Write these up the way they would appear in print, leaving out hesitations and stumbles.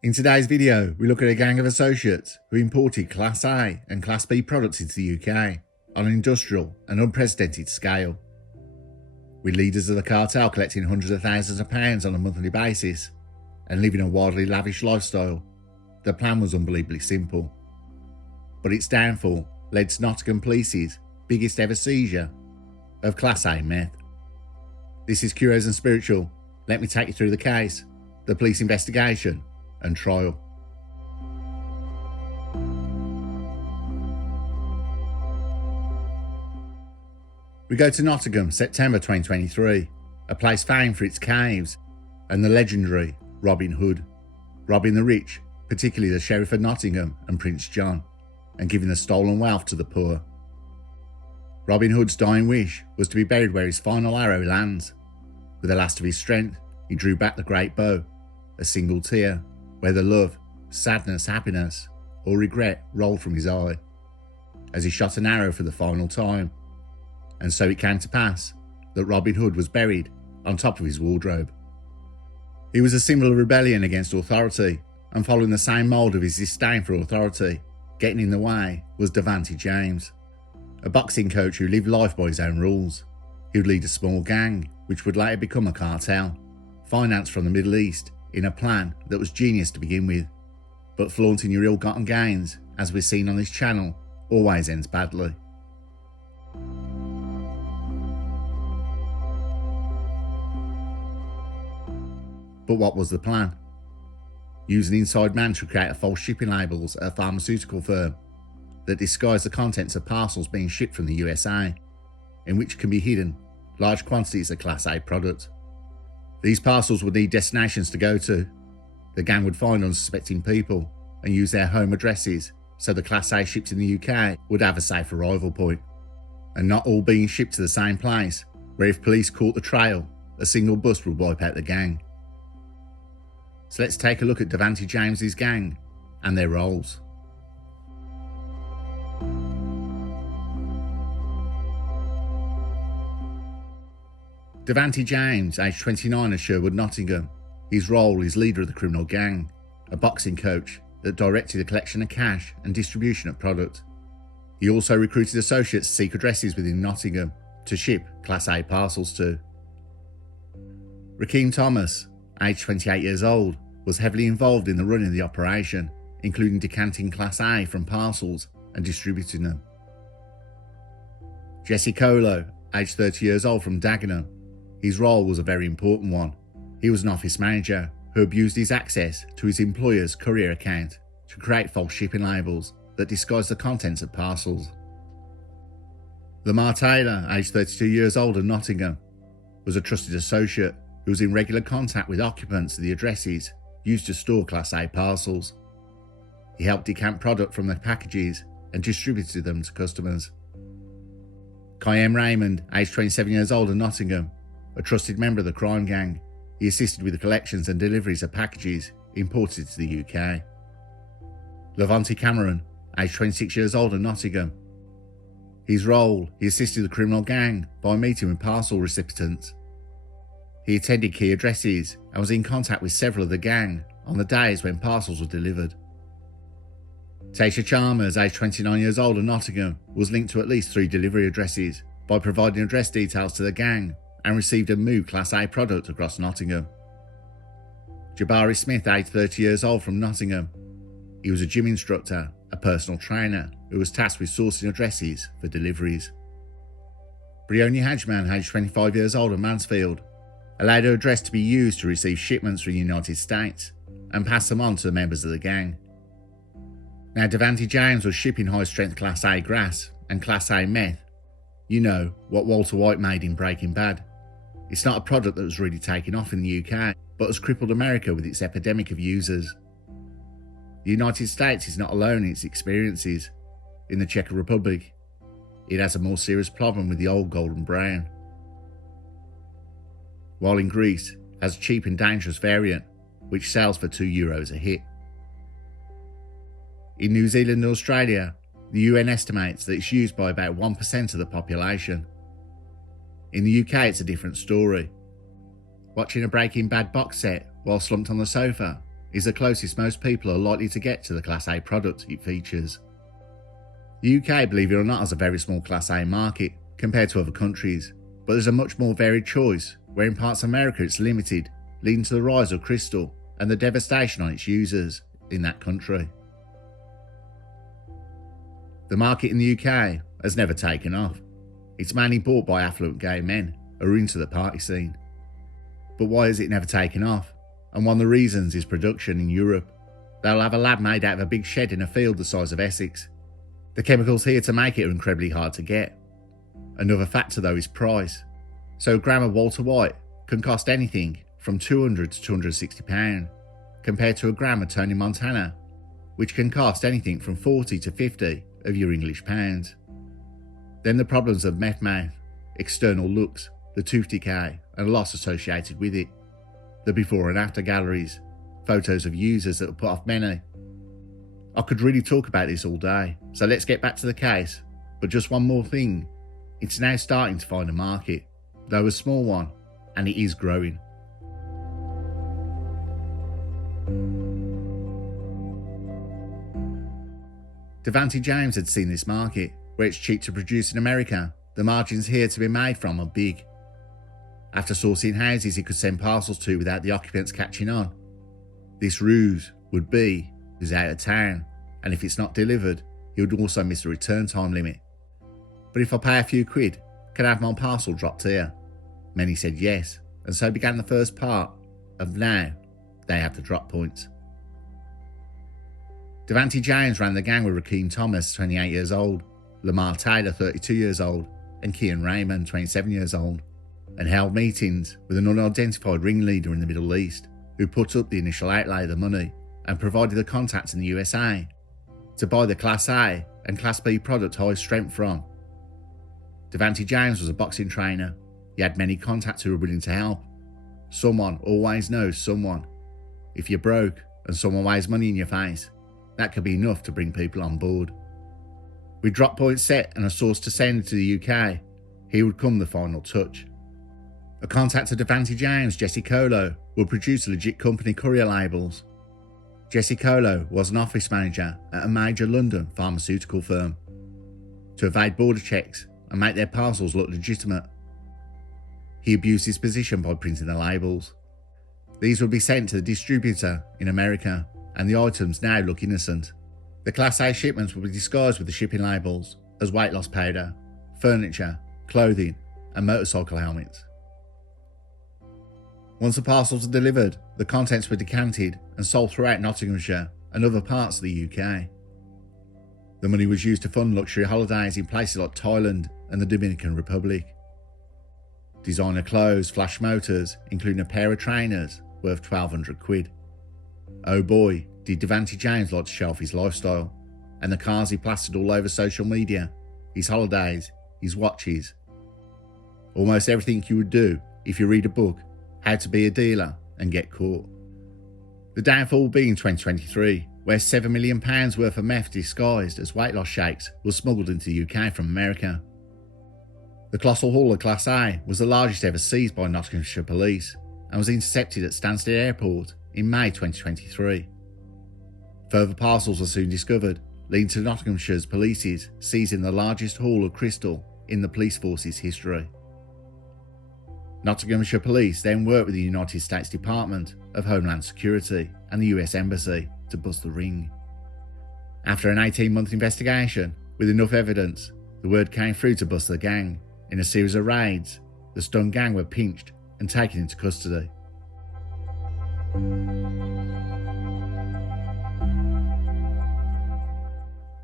In today's video, we look at a gang of associates who imported Class A and Class B products into the UK on an industrial and unprecedented scale, with leaders of the cartel collecting hundreds of thousands of pounds on a monthly basis and living a wildly lavish lifestyle. The plan was unbelievably simple, but its downfall led to Nottingham Police's biggest ever seizure of Class A meth. This is Curios&Spiritual. Let me take you through the case, the police investigation and trial. We go to Nottingham, September 2023, a place famed for its caves and the legendary Robin Hood, robbing the rich, particularly the Sheriff of Nottingham and Prince John, and giving the stolen wealth to the poor. Robin Hood's dying wish was to be buried where his final arrow lands. With the last of his strength, he drew back the great bow, a single tear, whether love, sadness, happiness, or regret, rolled from his eye, as he shot an arrow for the final time. And so it came to pass that Robin Hood was buried on top of his wardrobe. He was a symbol of rebellion against authority, and following the same mould of his disdain for authority, getting in the way was Davante James, a boxing coach who lived life by his own rules. He would lead a small gang, which would later become a cartel, financed from the Middle East in a plan that was genius to begin with, but flaunting your ill-gotten gains, as we've seen on this channel, always ends badly. But what was the plan? Use an inside man to create false shipping labels at a pharmaceutical firm that disguise the contents of parcels being shipped from the USA, in which can be hidden large quantities of Class A product. These parcels would need destinations to go to. The gang would find unsuspecting people and use their home addresses so the Class A shipped in the UK would have a safe arrival point, and not all being shipped to the same place, where if police caught the trail, a single bus would wipe out the gang. So let's take a look at Davante James's gang and their roles. Davante James, aged 29 of Sherwood, Nottingham. His role is leader of the criminal gang, a boxing coach that directed the collection of cash and distribution of product. He also recruited associates to seek addresses within Nottingham to ship Class A parcels to. Rakeem Thomas, aged 28 years old, was heavily involved in the running of the operation, including decanting Class A from parcels and distributing them. Jesse Colo, aged 30 years old, from Dagenham. His role was a very important one. He was an office manager who abused his access to his employer's courier account to create false shipping labels that disguised the contents of parcels. Lamar Taylor, aged 32 years old, of Nottingham, was a trusted associate who was in regular contact with occupants of the addresses used to store Class A parcels. He helped decant product from the packages and distributed them to customers. Kayem Raymond, aged 27 years old, of Nottingham, a trusted member of the crime gang. He assisted with the collections and deliveries of packages imported to the UK. Levante Cameron, aged 26 years old, of Nottingham. His role, he assisted the criminal gang by meeting with parcel recipients. He attended key addresses and was in contact with several of the gang on the days when parcels were delivered. Tasha Chalmers, aged 29 years old, of Nottingham, was linked to at least 3 delivery addresses by providing address details to the gang and received and moved Class A product across Nottingham. Jabari Smith, aged 30 years old, from Nottingham. He was a gym instructor, a personal trainer who was tasked with sourcing addresses for deliveries. Brioni Hajman, aged 25 years old, of Mansfield, allowed her address to be used to receive shipments from the United States and pass them on to the members of the gang. Now, Davante James was shipping high-strength Class A grass and Class A meth. You know, what Walter White made in Breaking Bad. It's not a product that was really taken off in the UK, but has crippled America with its epidemic of users. The United States is not alone in its experiences. In the Czech Republic, it has a more serious problem with the old golden brown, while in Greece has a cheap and dangerous variant which sells for €2 a hit. In New Zealand and Australia, the UN estimates that it's used by about 1% of the population. In the UK, it's a different story. Watching a Breaking Bad box set while slumped on the sofa is the closest most people are likely to get to the Class A product it features. The UK, believe it or not, has a very small Class A market compared to other countries, but there's a much more varied choice, where in parts of America it's limited, leading to the rise of crystal and the devastation on its users in that country. The market in the UK has never taken off. It's mainly bought by affluent gay men who are into the party scene. But why has it never taken off? And one of the reasons is production in Europe. They'll have a lab made out of a big shed in a field the size of Essex. The chemicals here to make it are incredibly hard to get. Another factor though is price. So a gram of Walter White can cost anything from £200 to £260, compared to a gram of Tony Montana, which can cost anything from 40 to 50 of your English pounds. Then the problems of meth mouth, external looks, the tooth decay and loss associated with it, the before and after galleries, photos of users that have put off many. I could really talk about this all day, so let's get back to the case. But just one more thing, it's now starting to find a market, though a small one, and it is growing. Devante James had seen this market, where it's cheap to produce in America. The margins here to be made from are big. After sourcing houses he could send parcels to without the occupants catching on. This ruse would be he's out of town, and if it's not delivered, he would also miss the return time limit. But if I pay a few quid, can I have my parcel dropped here? Many said yes, and so began the first part of now they have the drop points. Devante James ran the gang with Rakeem Thomas, 28 years old, Lamar Taylor, 32 years old, and Kian Raymond, 27 years old, and held meetings with an unidentified ringleader in the Middle East who put up the initial outlay of the money and provided the contacts in the USA to buy the Class A and Class B product high strength from. Devante James was a boxing trainer. He had many contacts who were willing to help. Someone always knows someone. If you're broke and someone waves money in your face, that could be enough to bring people on board. With drop points set and a source to send to the UK, here would come the final touch. A contact to Devante James, Jesse Colo, would produce legit company courier labels. Jesse Colo was an office manager at a major London pharmaceutical firm. To evade border checks and make their parcels look legitimate, he abused his position by printing the labels. These would be sent to the distributor in America, and the items now look innocent. The Class A shipments would be disguised with the shipping labels as weight loss powder, furniture, clothing, and motorcycle helmets. Once the parcels are delivered, the contents were decanted and sold throughout Nottinghamshire and other parts of the UK. The money was used to fund luxury holidays in places like Thailand and the Dominican Republic. Designer clothes, flash motors, including a pair of trainers worth 1,200 quid. Oh boy, did Devante James like to show off his lifestyle, and the cars he plastered all over social media, his holidays, his watches. Almost everything you would do if you read a book, How to Be a Dealer and Get Caught. The downfall will be in 2023, where £7 million worth of meth disguised as weight loss shakes was smuggled into the UK from America. The colossal haul of Class A was the largest ever seized by Nottinghamshire police and was intercepted at Stansted Airport in May 2023. Further parcels were soon discovered, leading to Nottinghamshire's police seizing the largest haul of crystal in the police force's history. Nottinghamshire Police then worked with the United States Department of Homeland Security and the US Embassy to bust the ring. After an 18-month investigation, with enough evidence, the word came through to bust the gang. In a series of raids, the stung gang were pinched and taken into custody.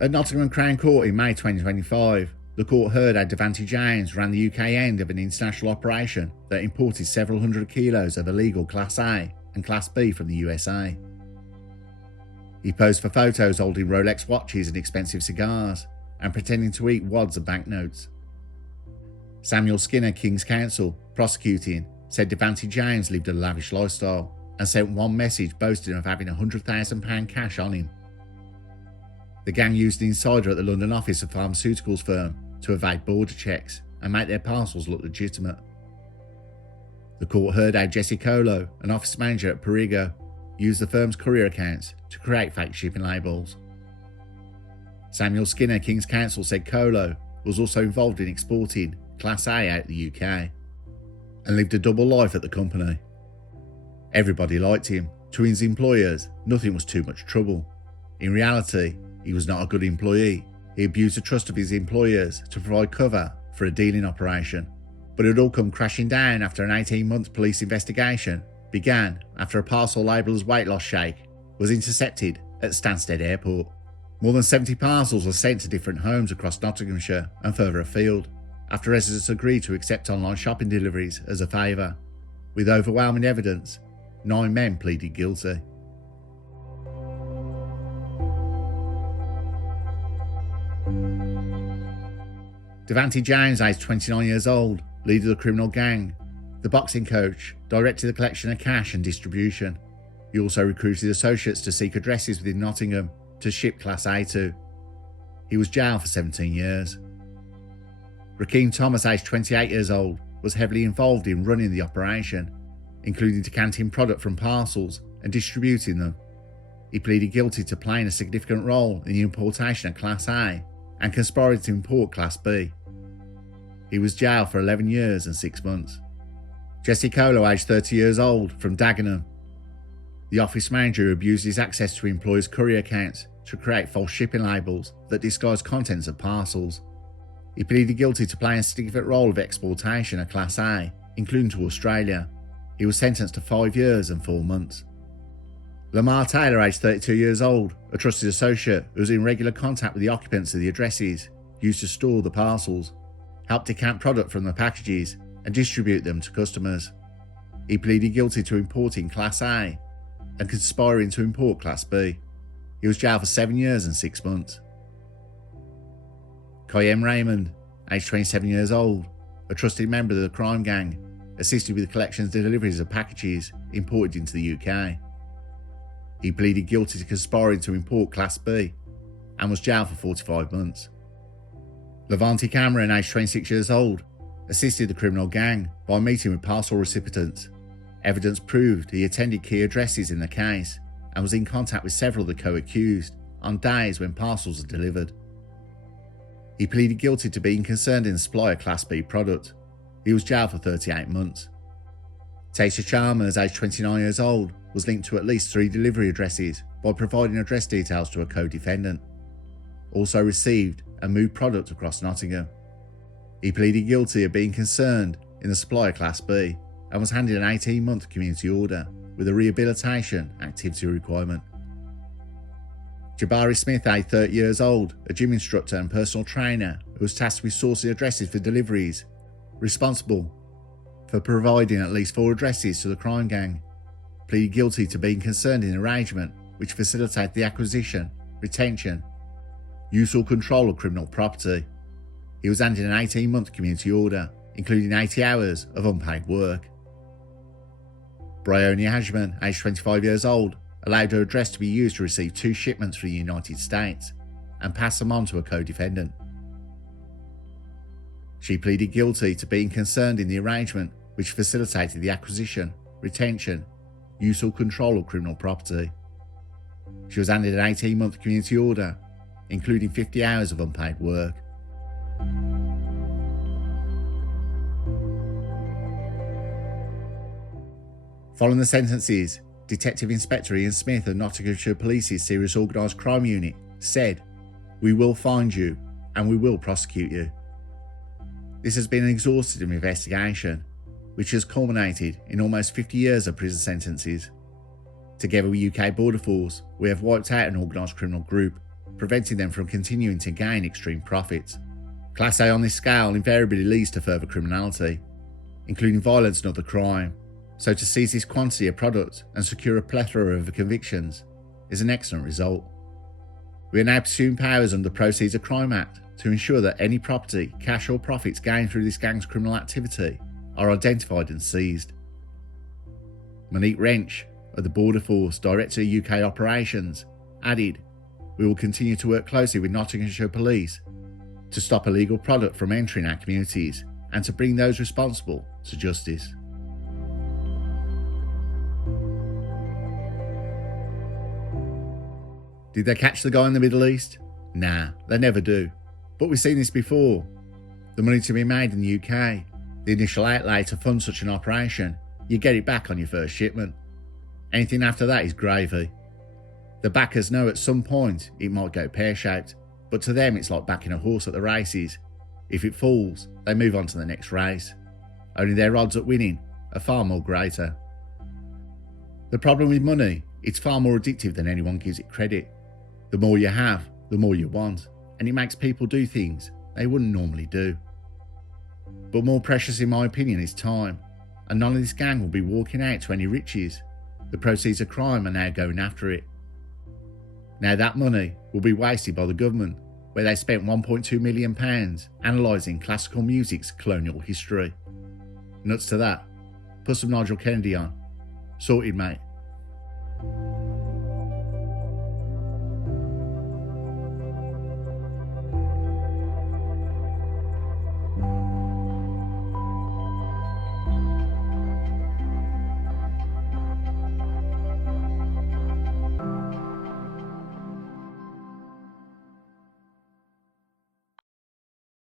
At Nottingham Crown Court in May 2025, the court heard how Devante James ran the UK end of an international operation that imported several hundred kilos of illegal Class A and Class B from the USA. He posed for photos holding Rolex watches and expensive cigars, and pretending to eat wads of banknotes. Samuel Skinner, King's Counsel, prosecuting, said Devante James lived a lavish lifestyle and sent one message boasting of having £100,000 cash on him. The gang used an insider at the London office of a pharmaceuticals firm to evade border checks and make their parcels look legitimate. The court heard how Jesse Colo, an office manager at Perigo, used the firm's courier accounts to create fake shipping labels. Samuel Skinner, King's Counsel, said Colo was also involved in exporting Class A out of the UK and lived a double life at the company. Everybody liked him. To his employers, nothing was too much trouble. In reality, he was not a good employee. He abused the trust of his employers to provide cover for a dealing operation. But it had all come crashing down after an 18-month police investigation began after a parcel labelled as weight loss shake was intercepted at Stansted Airport. More than 70 parcels were sent to different homes across Nottinghamshire and further afield after residents agreed to accept online shopping deliveries as a favour. With overwhelming evidence, 9 men pleaded guilty. Devante Jones, aged 29 years old, leader of the criminal gang. The boxing coach directed the collection of cash and distribution. He also recruited associates to seek addresses within Nottingham to ship Class A to. He was jailed for 17 years. Rakeem Thomas, aged 28 years old, was heavily involved in running the operation, including decanting product from parcels and distributing them. He pleaded guilty to playing a significant role in the importation of Class A and conspiring to import Class B. He was jailed for 11 years and 6 months. Jesse Colo, aged 30 years old, from Dagenham. The office manager abused his access to employers' courier accounts to create false shipping labels that disguised contents of parcels. He pleaded guilty to playing a significant role of exportation of Class A, including to Australia. He was sentenced to 5 years and 4 months. Lamar Taylor, aged 32 years old, a trusted associate who was in regular contact with the occupants of the addresses used to store the parcels, helped decant product from the packages and distribute them to customers. He pleaded guilty to importing Class A and conspiring to import Class B. He was jailed for 7 years and 6 months. Kayem Raymond, aged 27 years old, a trusted member of the crime gang, assisted with the collections and deliveries of packages imported into the UK. He pleaded guilty to conspiring to import Class B and was jailed for 45 months. Levante Cameron, aged 26 years old, assisted the criminal gang by meeting with parcel recipients. Evidence proved he attended key addresses in the case and was in contact with several of the co-accused on days when parcels are delivered. He pleaded guilty to being concerned in the supply of Class B product. He was jailed for 38 months. Tasha Chalmers, aged 29 years old, was linked to at least 3 delivery addresses by providing address details to a co-defendant. Also received and moved product across Nottingham. He pleaded guilty of being concerned in the supply of Class B and was handed an 18-month community order with a rehabilitation activity requirement. Jabari Smith, aged 30 years old, a gym instructor and personal trainer who was tasked with sourcing addresses for deliveries, responsible for providing at least 4 addresses to the crime gang, pleaded guilty to being concerned in an arrangement which facilitated the acquisition, retention, use or control of criminal property. He was handed an 18-month community order, including 80 hours of unpaid work. Bryony Hajman, aged 25 years old, allowed her address to be used to receive 2 shipments from the United States and pass them on to a co-defendant. She pleaded guilty to being concerned in the arrangement which facilitated the acquisition, retention, use or control of criminal property. She was handed an 18-month community order, including 50 hours of unpaid work. Following the sentences, Detective Inspector Ian Smith of Nottinghamshire Police's Serious Organised Crime Unit said, "We will find you and we will prosecute you." This has been an exhaustive investigation, which has culminated in almost 50 years of prison sentences. Together with UK Border Force, we have wiped out an organised criminal group, preventing them from continuing to gain extreme profits. Class A on this scale invariably leads to further criminality, including violence and other crime. So to seize this quantity of product and secure a plethora of convictions is an excellent result. We are now pursuing powers under the Proceeds of Crime Act to ensure that any property, cash or profits gained through this gang's criminal activity are identified and seized. Monique Wrench of the Border Force, Director of UK Operations, added, "We will continue to work closely with Nottinghamshire Police to stop illegal product from entering our communities and to bring those responsible to justice." Did they catch the guy in the Middle East? Nah, they never do. But we've seen this before. The money to be made in the UK, the initial outlay to fund such an operation, you get it back on your first shipment. Anything after that is gravy. The backers know at some point it might go pear-shaped, but to them it's like backing a horse at the races. If it falls, they move on to the next race. Only their odds at winning are far more greater. The problem with money, it's far more addictive than anyone gives it credit. The more you have, the more you want, and it makes people do things they wouldn't normally do. But more precious in my opinion is time, and none of this gang will be walking out to any riches. The proceeds of crime are now going after it. Now that money will be wasted by the government, where they spent £1.2 million analysing classical music's colonial history. Nuts to that. Put some Nigel Kennedy on. Sorted, mate.